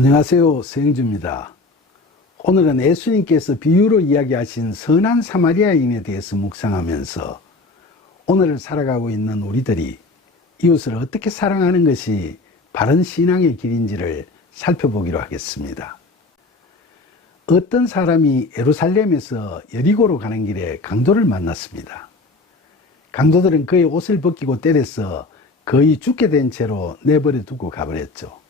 안녕하세요. 서영주입니다. 오늘은 예수님께서 비유로 이야기하신 선한 사마리아인에 대해서 묵상하면서 오늘을 살아가고 있는 우리들이 이웃을 어떻게 사랑하는 것이 바른 신앙의 길인지를 살펴보기로 하겠습니다. 어떤 사람이 예루살렘에서 여리고로 가는 길에 강도를 만났습니다. 강도들은 그의 옷을 벗기고 때려서 거의 죽게 된 채로 내버려 두고 가버렸죠.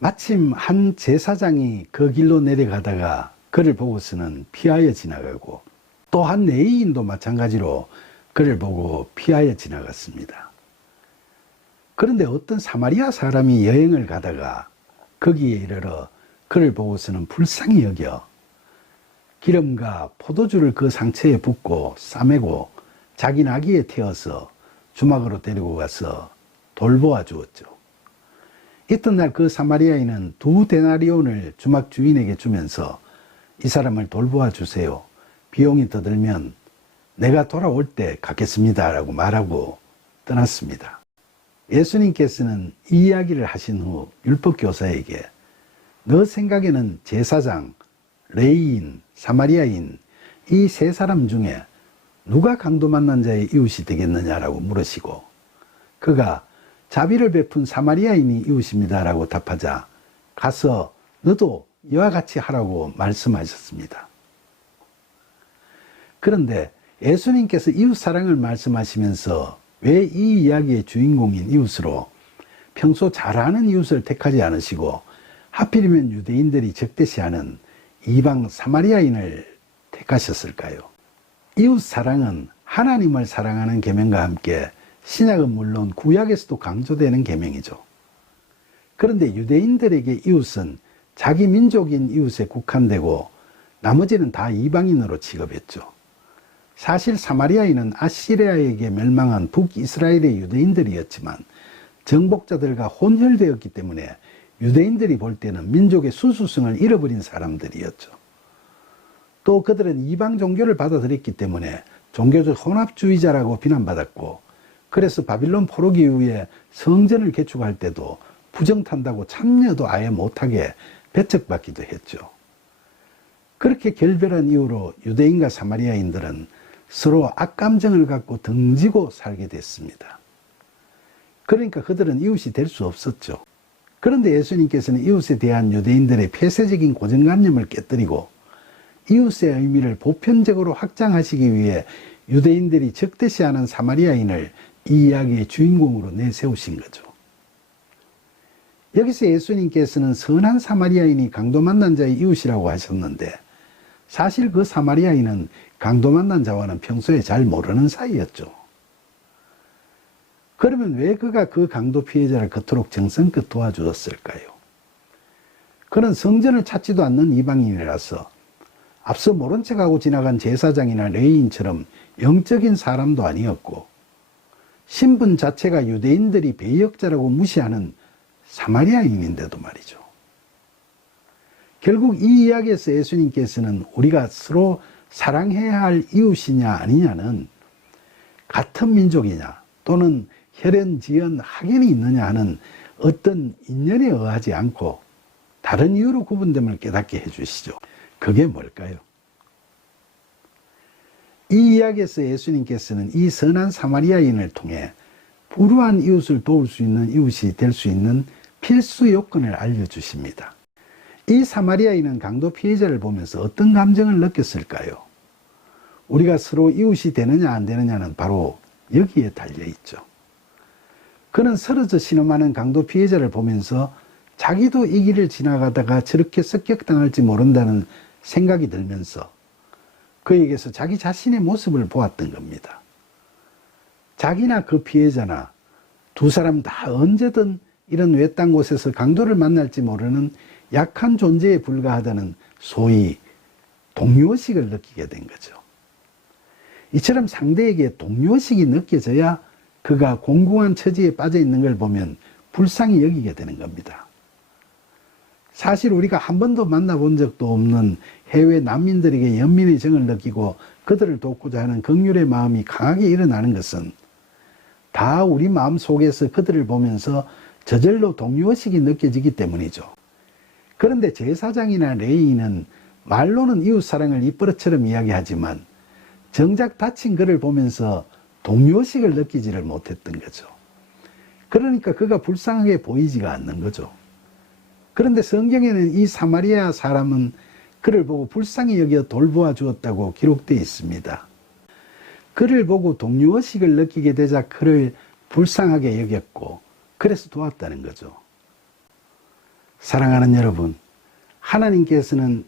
마침 한 제사장이 그 길로 내려가다가 그를 보고서는 피하여 지나가고 또 한 레위인도 마찬가지로 그를 보고 피하여 지나갔습니다. 그런데 어떤 사마리아 사람이 여행을 가다가 거기에 이르러 그를 보고서는 불쌍히 여겨 기름과 포도주를 그 상처에 붓고 싸매고 자기 나귀에 태워서 주막으로 데리고 가서 돌보아 주었죠. 이튿날 그 사마리아인은 2데나리온을 주막 주인에게 주면서 이 사람을 돌보아 주세요. 비용이 더 들면 내가 돌아올 때 갚겠습니다 라고 말하고 떠났습니다. 예수님께서는 이 이야기를 하신 후 율법교사에게 너 생각에는 제사장, 레위인, 사마리아인 이 세 사람 중에 누가 강도 만난 자의 이웃이 되겠느냐라고 물으시고 그가 자비를 베푼 사마리아인이 이웃입니다 라고 답하자 가서 너도 이와 같이 하라고 말씀하셨습니다. 그런데 예수님께서 이웃 사랑을 말씀하시면서 왜 이 이야기의 주인공인 이웃으로 평소 잘 아는 이웃을 택하지 않으시고 하필이면 유대인들이 적대시하는 이방 사마리아인을 택하셨을까요? 이웃 사랑은 하나님을 사랑하는 계명과 함께 신약은 물론 구약에서도 강조되는 계명이죠. 그런데 유대인들에게 이웃은 자기 민족인 이웃에 국한되고 나머지는 다 이방인으로 취급했죠. 사실 사마리아인은 아시리아에게 멸망한 북이스라엘의 유대인들이었지만 정복자들과 혼혈되었기 때문에 유대인들이 볼 때는 민족의 수수성을 잃어버린 사람들이었죠. 또 그들은 이방 종교를 받아들였기 때문에 종교적 혼합주의자라고 비난받았고 그래서 바빌론 포로기 이후에 성전을 개축할 때도 부정탄다고 참여도 아예 못하게 배척받기도 했죠. 그렇게 결별한 이후로 유대인과 사마리아인들은 서로 악감정을 갖고 등지고 살게 됐습니다. 그러니까 그들은 이웃이 될 수 없었죠. 그런데 예수님께서는 이웃에 대한 유대인들의 폐쇄적인 고정관념을 깨뜨리고 이웃의 의미를 보편적으로 확장하시기 위해 유대인들이 적대시하는 사마리아인을 이 이야기의 주인공으로 내세우신 거죠. 여기서 예수님께서는 선한 사마리아인이 강도 만난 자의 이웃이라고 하셨는데 사실 그 사마리아인은 강도 만난 자와는 평소에 잘 모르는 사이였죠. 그러면 왜 그가 그 강도 피해자를 그토록 정성껏 도와주었을까요? 그는 성전을 찾지도 않는 이방인이라서 앞서 모른 척하고 지나간 제사장이나 레위인처럼 영적인 사람도 아니었고 신분 자체가 유대인들이 배역자라고 무시하는 사마리아인인데도 말이죠. 결국 이 이야기에서 예수님께서는 우리가 서로 사랑해야 할 이웃이냐 아니냐는 같은 민족이냐 또는 혈연, 지연, 학연이 있느냐 하는 어떤 인연에 의하지 않고 다른 이유로 구분됨을 깨닫게 해주시죠. 그게 뭘까요? 이 이야기에서 예수님께서는 이 선한 사마리아인을 통해 불우한 이웃을 도울 수 있는 이웃이 될 수 있는 필수 요건을 알려주십니다. 이 사마리아인은 강도 피해자를 보면서 어떤 감정을 느꼈을까요? 우리가 서로 이웃이 되느냐 안 되느냐는 바로 여기에 달려있죠. 그는 쓰러져 신음하는 강도 피해자를 보면서 자기도 이 길을 지나가다가 저렇게 습격당할지 모른다는 생각이 들면서 그에게서 자기 자신의 모습을 보았던 겁니다. 자기나 그 피해자나 두 사람 다 언제든 이런 외딴 곳에서 강도를 만날지 모르는 약한 존재에 불과하다는 소위 동료의식을 느끼게 된 거죠. 이처럼 상대에게 동료의식이 느껴져야 그가 공공한 처지에 빠져 있는 걸 보면 불쌍히 여기게 되는 겁니다. 사실 우리가 한 번도 만나본 적도 없는 해외 난민들에게 연민의 정을 느끼고 그들을 돕고자 하는 긍휼의 마음이 강하게 일어나는 것은 다 우리 마음 속에서 그들을 보면서 저절로 동료의식이 느껴지기 때문이죠. 그런데 제사장이나 레위인은 말로는 이웃사랑을 입버릇처럼 이야기하지만 정작 다친 그를 보면서 동료의식을 느끼지를 못했던 거죠. 그러니까 그가 불쌍하게 보이지가 않는 거죠. 그런데 성경에는 이 사마리아 사람은 그를 보고 불쌍히 여겨 돌보아 주었다고 기록되어 있습니다. 그를 보고 동료의식을 느끼게 되자 그를 불쌍하게 여겼고 그래서 도왔다는 거죠. 사랑하는 여러분, 하나님께서는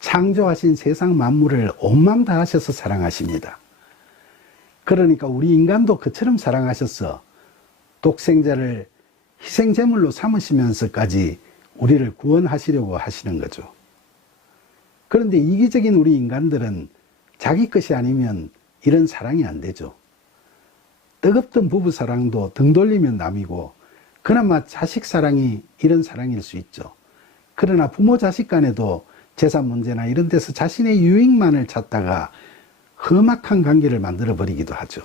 창조하신 세상 만물을 온 마음 다하셔서 사랑하십니다. 그러니까 우리 인간도 그처럼 사랑하셔서 독생자를 희생제물로 삼으시면서까지 우리를 구원하시려고 하시는 거죠. 그런데 이기적인 우리 인간들은 자기 것이 아니면 이런 사랑이 안 되죠. 뜨겁던 부부 사랑도 등 돌리면 남이고 그나마 자식 사랑이 이런 사랑일 수 있죠. 그러나 부모 자식 간에도 재산 문제나 이런 데서 자신의 유익만을 찾다가 험악한 관계를 만들어 버리기도 하죠.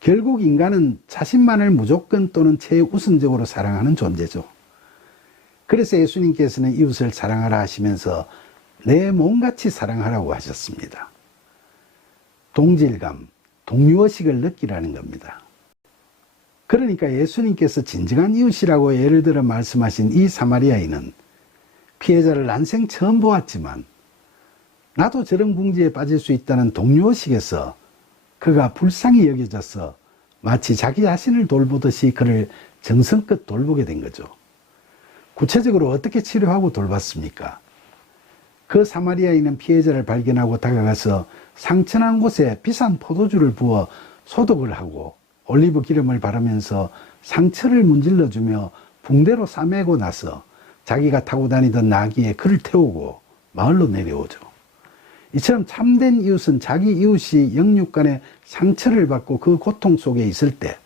결국 인간은 자신만을 무조건 또는 최우선적으로 사랑하는 존재죠. 그래서 예수님께서는 이웃을 사랑하라 하시면서 내 몸같이 사랑하라고 하셨습니다. 동질감, 동료의식을 느끼라는 겁니다. 그러니까 예수님께서 진정한 이웃이라고 예를 들어 말씀하신 이 사마리아인은 피해자를 난생 처음 보았지만 나도 저런 궁지에 빠질 수 있다는 동료의식에서 그가 불쌍히 여겨져서 마치 자기 자신을 돌보듯이 그를 정성껏 돌보게 된 거죠. 구체적으로 어떻게 치료하고 돌봤습니까? 그 사마리아인은 피해자를 발견하고 다가가서 상처난 곳에 비싼 포도주를 부어 소독을 하고 올리브 기름을 바르면서 상처를 문질러주며 붕대로 싸매고 나서 자기가 타고 다니던 나귀에 그를 태우고 마을로 내려오죠. 이처럼 참된 이웃은 자기 이웃이 영육간의 상처를 받고 그 고통 속에 있을 때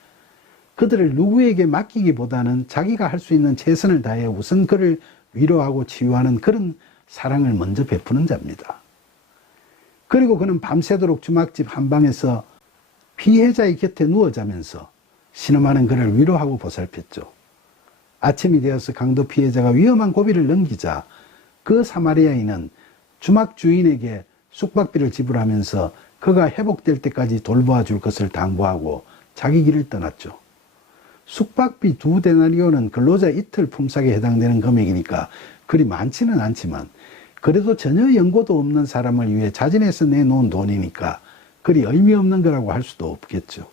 그들을 누구에게 맡기기보다는 자기가 할 수 있는 최선을 다해 우선 그를 위로하고 치유하는 그런 사랑을 먼저 베푸는 자입니다. 그리고 그는 밤새도록 주막집 한방에서 피해자의 곁에 누워 자면서 신음하는 그를 위로하고 보살폈죠. 아침이 되어서 강도 피해자가 위험한 고비를 넘기자 그 사마리아인은 주막 주인에게 숙박비를 지불하면서 그가 회복될 때까지 돌보아 줄 것을 당부하고 자기 길을 떠났죠. 숙박비 2데나리온은 근로자 이틀 품삯에 해당되는 금액이니까 그리 많지는 않지만 그래도 전혀 연고도 없는 사람을 위해 자진해서 내놓은 돈이니까 그리 의미 없는 거라고 할 수도 없겠죠.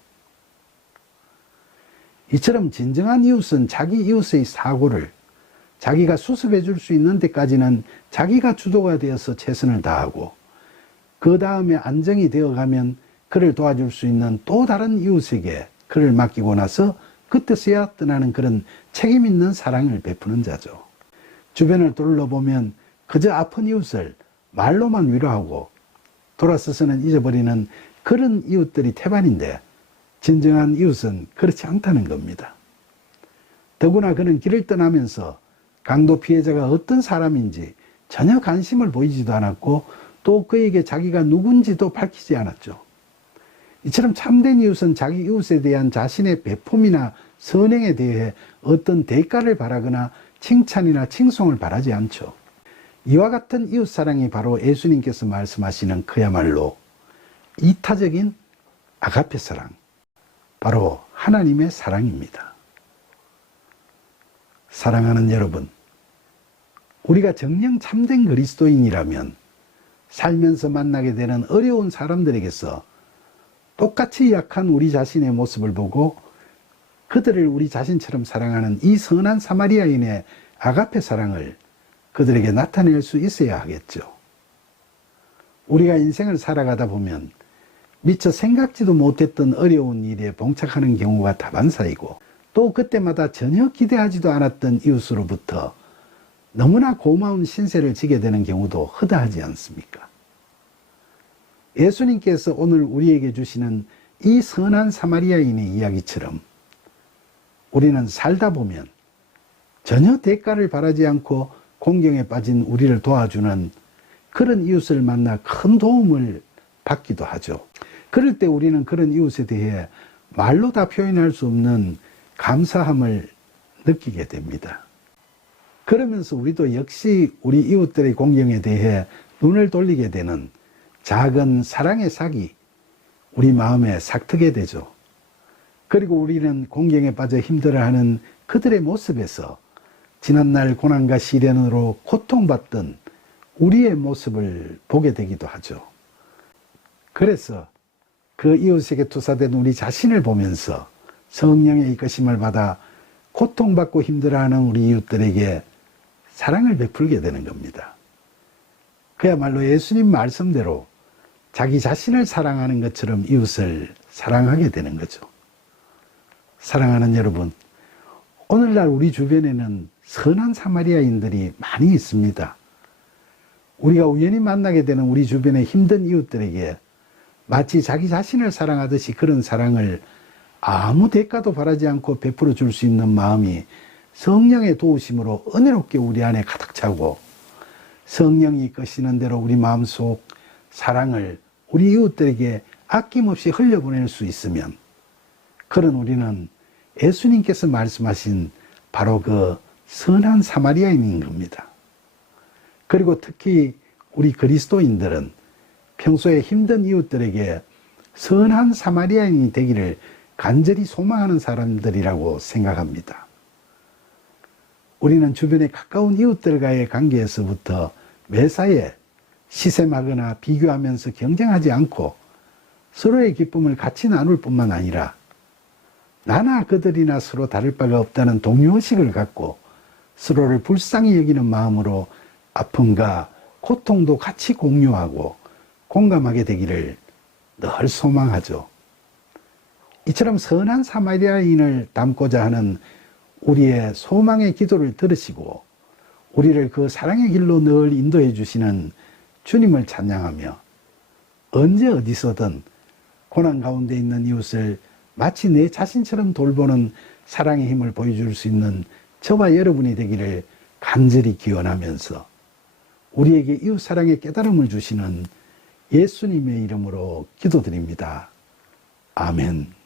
이처럼 진정한 이웃은 자기 이웃의 사고를 자기가 수습해 줄 수 있는 데까지는 자기가 주도가 되어서 최선을 다하고 그 다음에 안정이 되어가면 그를 도와줄 수 있는 또 다른 이웃에게 그를 맡기고 나서 그때서야 떠나는 그런 책임 있는 사랑을 베푸는 자죠. 주변을 둘러보면 그저 아픈 이웃을 말로만 위로하고 돌아서서는 잊어버리는 그런 이웃들이 태반인데 진정한 이웃은 그렇지 않다는 겁니다. 더구나 그는 길을 떠나면서 강도 피해자가 어떤 사람인지 전혀 관심을 보이지도 않았고 또 그에게 자기가 누군지도 밝히지 않았죠. 이처럼 참된 이웃은 자기 이웃에 대한 자신의 베품이나 선행에 대해 어떤 대가를 바라거나 칭찬이나 칭송을 바라지 않죠. 이와 같은 이웃사랑이 바로 예수님께서 말씀하시는 그야말로 이타적인 아가페 사랑, 바로 하나님의 사랑입니다. 사랑하는 여러분, 우리가 정녕 참된 그리스도인이라면 살면서 만나게 되는 어려운 사람들에게서 똑같이 약한 우리 자신의 모습을 보고 그들을 우리 자신처럼 사랑하는 이 선한 사마리아인의 아가페 사랑을 그들에게 나타낼 수 있어야 하겠죠. 우리가 인생을 살아가다 보면 미처 생각지도 못했던 어려운 일에 봉착하는 경우가 다반사이고 또 그때마다 전혀 기대하지도 않았던 이웃으로부터 너무나 고마운 신세를 지게 되는 경우도 허다하지 않습니까? 예수님께서 오늘 우리에게 주시는 이 선한 사마리아인의 이야기처럼 우리는 살다 보면 전혀 대가를 바라지 않고 공경에 빠진 우리를 도와주는 그런 이웃을 만나 큰 도움을 받기도 하죠. 그럴 때 우리는 그런 이웃에 대해 말로 다 표현할 수 없는 감사함을 느끼게 됩니다. 그러면서 우리도 역시 우리 이웃들의 공경에 대해 눈을 돌리게 되는 작은 사랑의 삭이 우리 마음에 삭트게 되죠. 그리고 우리는 공경에 빠져 힘들어하는 그들의 모습에서 지난날 고난과 시련으로 고통받던 우리의 모습을 보게 되기도 하죠. 그래서 그 이웃에게 투사된 우리 자신을 보면서 성령의 이끄심을 받아 고통받고 힘들어하는 우리 이웃들에게 사랑을 베풀게 되는 겁니다. 그야말로 예수님 말씀대로 자기 자신을 사랑하는 것처럼 이웃을 사랑하게 되는 거죠. 사랑하는 여러분, 오늘날 우리 주변에는 선한 사마리아인들이 많이 있습니다. 우리가 우연히 만나게 되는 우리 주변의 힘든 이웃들에게 마치 자기 자신을 사랑하듯이 그런 사랑을 아무 대가도 바라지 않고 베풀어 줄 수 있는 마음이 성령의 도우심으로 은혜롭게 우리 안에 가득 차고 성령이 이끄시는 대로 우리 마음속 사랑을 우리 이웃들에게 아낌없이 흘려보낼 수 있으면 그런 우리는 예수님께서 말씀하신 바로 그 선한 사마리아인인 겁니다. 그리고 특히 우리 그리스도인들은 평소에 힘든 이웃들에게 선한 사마리아인이 되기를 간절히 소망하는 사람들이라고 생각합니다. 우리는 주변에 가까운 이웃들과의 관계에서부터 매사에 시샘하거나 비교하면서 경쟁하지 않고 서로의 기쁨을 같이 나눌 뿐만 아니라 나나 그들이나 서로 다를 바가 없다는 동료의식을 갖고 서로를 불쌍히 여기는 마음으로 아픔과 고통도 같이 공유하고 공감하게 되기를 늘 소망하죠. 이처럼 선한 사마리아인을 닮고자 하는 우리의 소망의 기도를 들으시고 우리를 그 사랑의 길로 늘 인도해 주시는 주님을 찬양하며 언제 어디서든 고난 가운데 있는 이웃을 마치 내 자신처럼 돌보는 사랑의 힘을 보여줄 수 있는 저와 여러분이 되기를 간절히 기원하면서 우리에게 이웃사랑의 깨달음을 주시는 예수님의 이름으로 기도드립니다. 아멘.